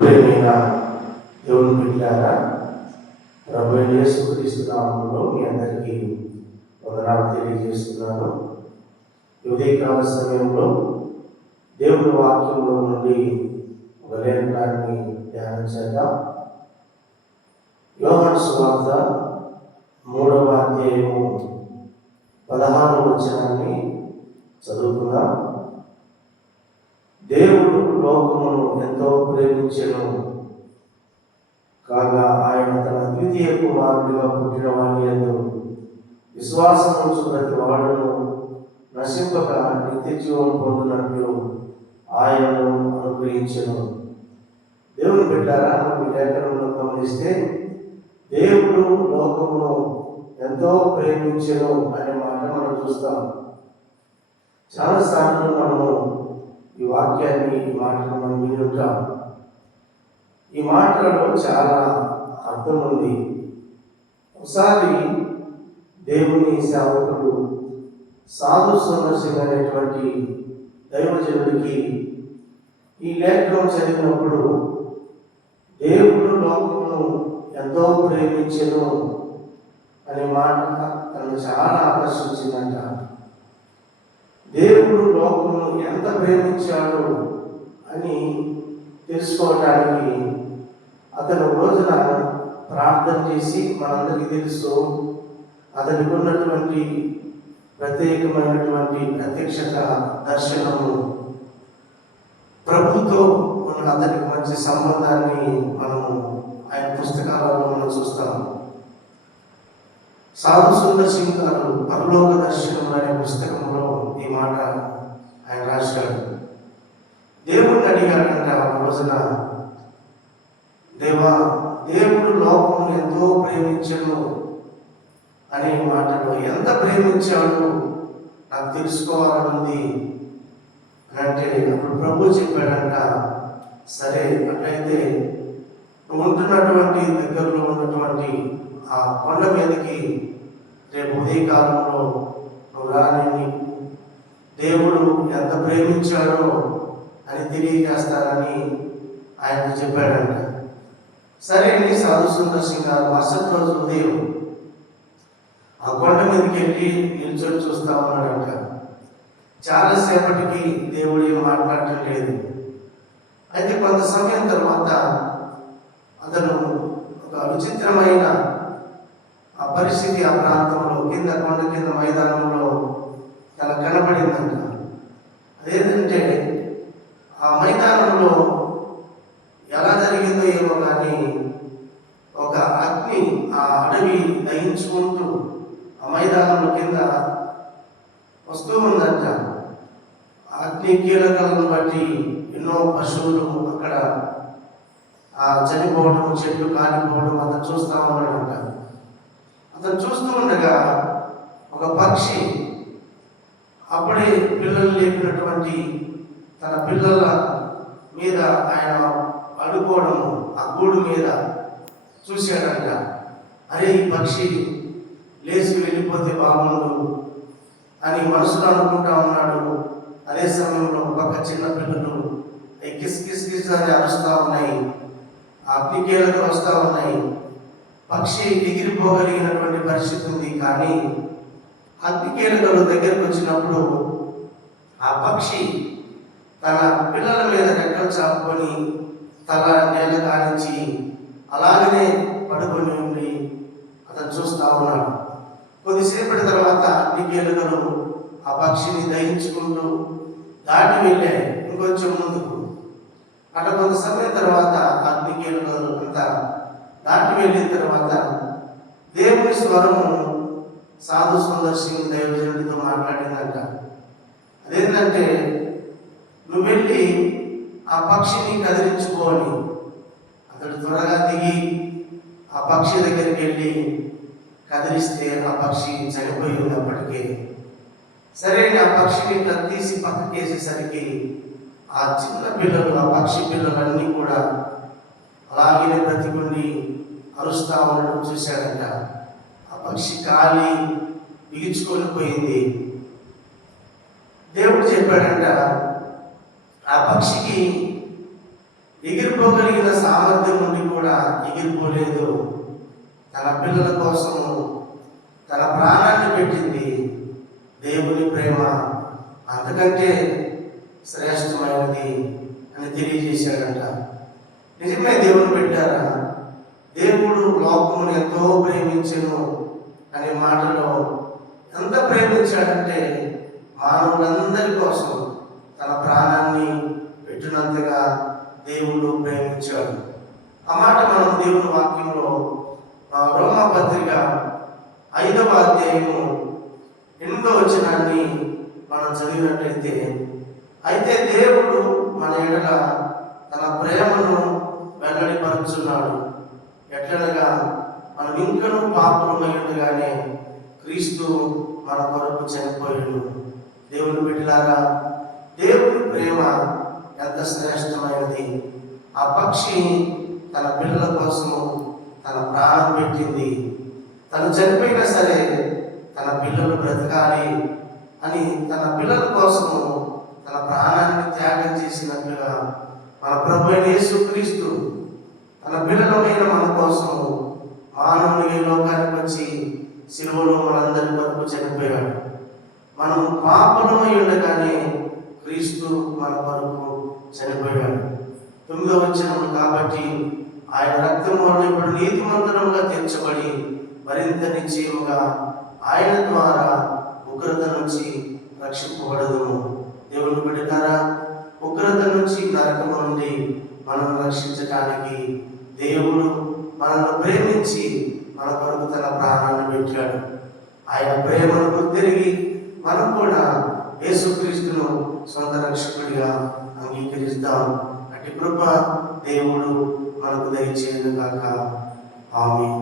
ప్రియమైన దేవుని బిడ్డలారా, ప్రభువైన యేసుక్రీస్తు నామములో మీ అందరికీ వందనాలు తెలియజేస్తున్నాను. ఉదయకాల సమయంలో దేవుని వాక్యంలో నుండి ఒక లేఖనాన్ని ధ్యానం చేద్దాం. యోహాను సువార్త 3వ అధ్యాయము 16వ వచనాన్ని చదువుకుందాం. దేవుడు లోకమును ఎంతో ప్రేమించెను కాగా ఆయన తన ద్వితీయ కుమారుడిగా పుట్టిన వాని యందు విశ్వాసముంచు ప్రతి వాడును నశింపక నిత్య జీవం పొందినట్లు ఆయనను అనుగ్రహించెను. దేవుని బిడ్డలారా, ఈ లేఖనంలో గమనిస్తే దేవుడు లోకమును ఎంతో ప్రేమించెను అనే మాట మనం చూస్తాం. చాలాసార్లు మనము ఈ వాక్యాన్ని, ఈ మాటను మనం వినుంటాం. ఈ మాటలలో చాలా అర్థం ఉంది. ఒకసారి దేవుని సేవకుడు సాధు సందర్శన అనేటువంటి దైవజనుడికి ఈ లేఖనం చదివినప్పుడు దేవుడు లోకమును ఎంతో ప్రేమించెను అనే మాట తనను చాలా ఆకర్షించిందంట. దేవుడు లోకమును ఎంత ప్రేమించాడు అని తెలుసుకోవడానికి అతను రోజున ప్రార్థన చేసి, మనందరికీ తెలుసు అతనికి ఉన్నటువంటి ప్రత్యేకమైనటువంటి ప్రత్యక్షత దర్శనము, ప్రభుతో ఉన్న అతనికి మంచి సంబంధాన్ని మనము ఆయన పుస్తకాలలో మనం చూస్తాము. సాధు సుందర్ సింగ్ గారు పరలోక దర్శనం అనే పుస్తకంలో ఈ మాట ఆయన రాశాడు. దేవుడిని అడిగాడంట ఒక రోజున, దేవా, దేవుడు లోకమును ఎంతో ప్రేమించను అనే మాటలో ఎంత ప్రేమించాడు నాకు తెలుసుకోవాలనుంది అంటే అప్పుడు ప్రభు చెప్పాడంట, సరే అట్లయితే నువ్వు ఉంటున్నటువంటి దగ్గరలో ఉన్నటువంటి ఆ కొండ మీదకి రేపు ఉదయకాలంలో నువ్వు రాని దేవుడు ఎంత ప్రేమించాడో అని తెలియజేస్తానని ఆయన చెప్పాడంట. సరే అని సాధు సుందర్ సింగ్ గారు మరుసటి రోజు ఉదయం ఆ కొండ మీదకి వెళ్ళి నిల్చొని చూస్తా ఉన్నాడంట. చాలాసేపటికి దేవుడు ఏం మాట్లాడటం లేదు. అయితే కొంత సమయం తర్వాత అతను ఒక విచిత్రమైన ఆ పరిస్థితి ఆ ప్రాంతంలో కింద కొండ కింద మైదానంలో తనకు కనబడిందంట. అదేంటంటే ఆ మైదానంలో ఎలా జరిగిందో ఏమో కానీ ఒక అగ్ని ఆ అడవి దహించుకుంటూ ఆ మైదానంలో కింద వస్తూ ఉందంట. అగ్ని కీలకలను బట్టి ఎన్నో పశువులు అక్కడ చనిపోవడం, చెట్లు కాలిపోవడం అతను చూస్తూ ఉన్నాడంట. అతను చూస్తూ ఉండగా ఒక పక్షి అప్పుడే పిల్లలు లేపినటువంటి తన పిల్లల మీద ఆయన అడుకోవడము, ఆ గూడు మీద చూశాడంట. అరే, ఈ పక్షి లేచి వెళ్ళిపోతే బాగుండు అని మనసులో అనుకుంటా ఉన్నాడు. అదే సమయంలో పక్క చిన్న పిల్లలు కిస్ కిస్ కిస్ అని అరుస్తూ ఉన్నాయి, అగ్నికీలకలు వస్తూ ఉన్నాయి. పక్షి ఎగిరిపోగలిగినటువంటి పరిస్థితి ఉంది. కానీ అగ్నికీలకలు దగ్గరకు వచ్చినప్పుడు ఆ పక్షి తన పిల్లల మీద రెక్కలు చాపుకొని తల నేల కానించి అలాగనే పడుకొని ఉండి అతను చూస్తూ ఉన్నాడు. కొద్దిసేపటి తర్వాత అగ్నికీలకలు ఆ పక్షిని దహించుకుంటూ దాటి వెళ్ళే ఇంకొంచెం ముందుకు. అట్లా కొంత సమయం తర్వాత అగ్నికీలకలు అంతా దాటి వెళ్ళిన తర్వాత దేవుని స్వరము సాధు సుందర్ సింగ్ దైవజనుడితో మాట్లాడిందంట. అదేంటంటే, నువ్వు వెళ్ళి ఆ పక్షిని కదిలించుకోని. అతడు త్వరగా దిగి ఆ పక్షి దగ్గరికి వెళ్ళి కదిలిస్తే ఆ పక్షి చనిపోయి ఉన్నప్పటికీ సరే ఆ పక్షిని తీసి పక్కకేసేసరికి ఆ చిన్న పిల్లలు, ఆ పక్షి పిల్లలన్నీ కూడా అలాగే బ్రతికుండి అరుస్తా ఉండడం చూశాడంట. ఆ పక్షి కాలి బిగించుకొని పోయింది. దేవుడు చెప్పాడంట, ఆ పక్షికి ఎగిరిపోగలిగిన సామర్థ్యం నుండి కూడా ఎగిరిపోలేదు. తన పిల్లల కోసము తన ప్రాణాన్ని పెట్టింది. దేవుని ప్రేమ అంతకంటే శ్రేష్టమైనది అని తెలియజేశాడంట. నిజమే దేవుని పెట్టారా? దేవుడు లోకమును ఎంతో ప్రేమించెను అనే మాటలో ఎంత ప్రేమించాడంటే మానవులందరి కోసం తన ప్రాణాన్ని పెట్టినంతగా దేవుడు ప్రేమించాడు. ఆ మాట మనం దేవుని వాక్యంలో రోమా పత్రిక 5వ అధ్యాయము 8వ వచనాన్ని మనం చదివినట్లయితే, అయితే దేవుడు మన ఎడల తన ప్రేమను వెల్లడిపరుచున్నాడు. ఎట్లనగా మనం ఇంకనూ పాపమై ఉండగానే క్రీస్తు మన కొరకు చనిపోయాడు. దేవుని బిడ్డలారా, దేవుని ప్రేమ ఎంత శ్రేష్టమైనది. ఆ పక్షి తన పిల్లల కోసము తన ప్రాణం పెట్టింది. తను చనిపోయినా సరే తన పిల్లలు బ్రతకాలి అని తన పిల్లల కోసము తన ప్రాణాన్ని త్యాగం చేసినట్లుగా మన ప్రభు అయిన యేసుక్రీస్తు తన పిల్లలమైన మన కోసము మానవుని లోకానికి వచ్చి శిలువలో మనందరి కొరకు చనిపోయాడు. మనం పాపలమై ఉండగానే క్రీస్తు మన కొరకు చనిపోయాడు. 9వ వచనం, కాబట్టి ఆయన రక్తం వలన ఇప్పుడు నీతిమంతులుగా తీర్చబడి మరింత నిశ్చయముగా ఆయన ద్వారా ఉగ్రత నుంచి రక్షింపబడదుము. దేవుని బిడ్డలారా, ఉగ్రత నుంచి, నరకము నుండి మనం రక్షించడానికి దేవుడు మనల్ని ప్రేమించి మన కొరకు తన ప్రాణాన్ని పెట్టాడు. ఆయన ప్రేమను గుర్తిరిగి మనం కూడా యేసుక్రీస్తును సొంత రక్షకుడిగా అంగీకరిస్తాం. అట్టి కృప దేవుడు మనకు దయచేయను గాక. ఆమేన్.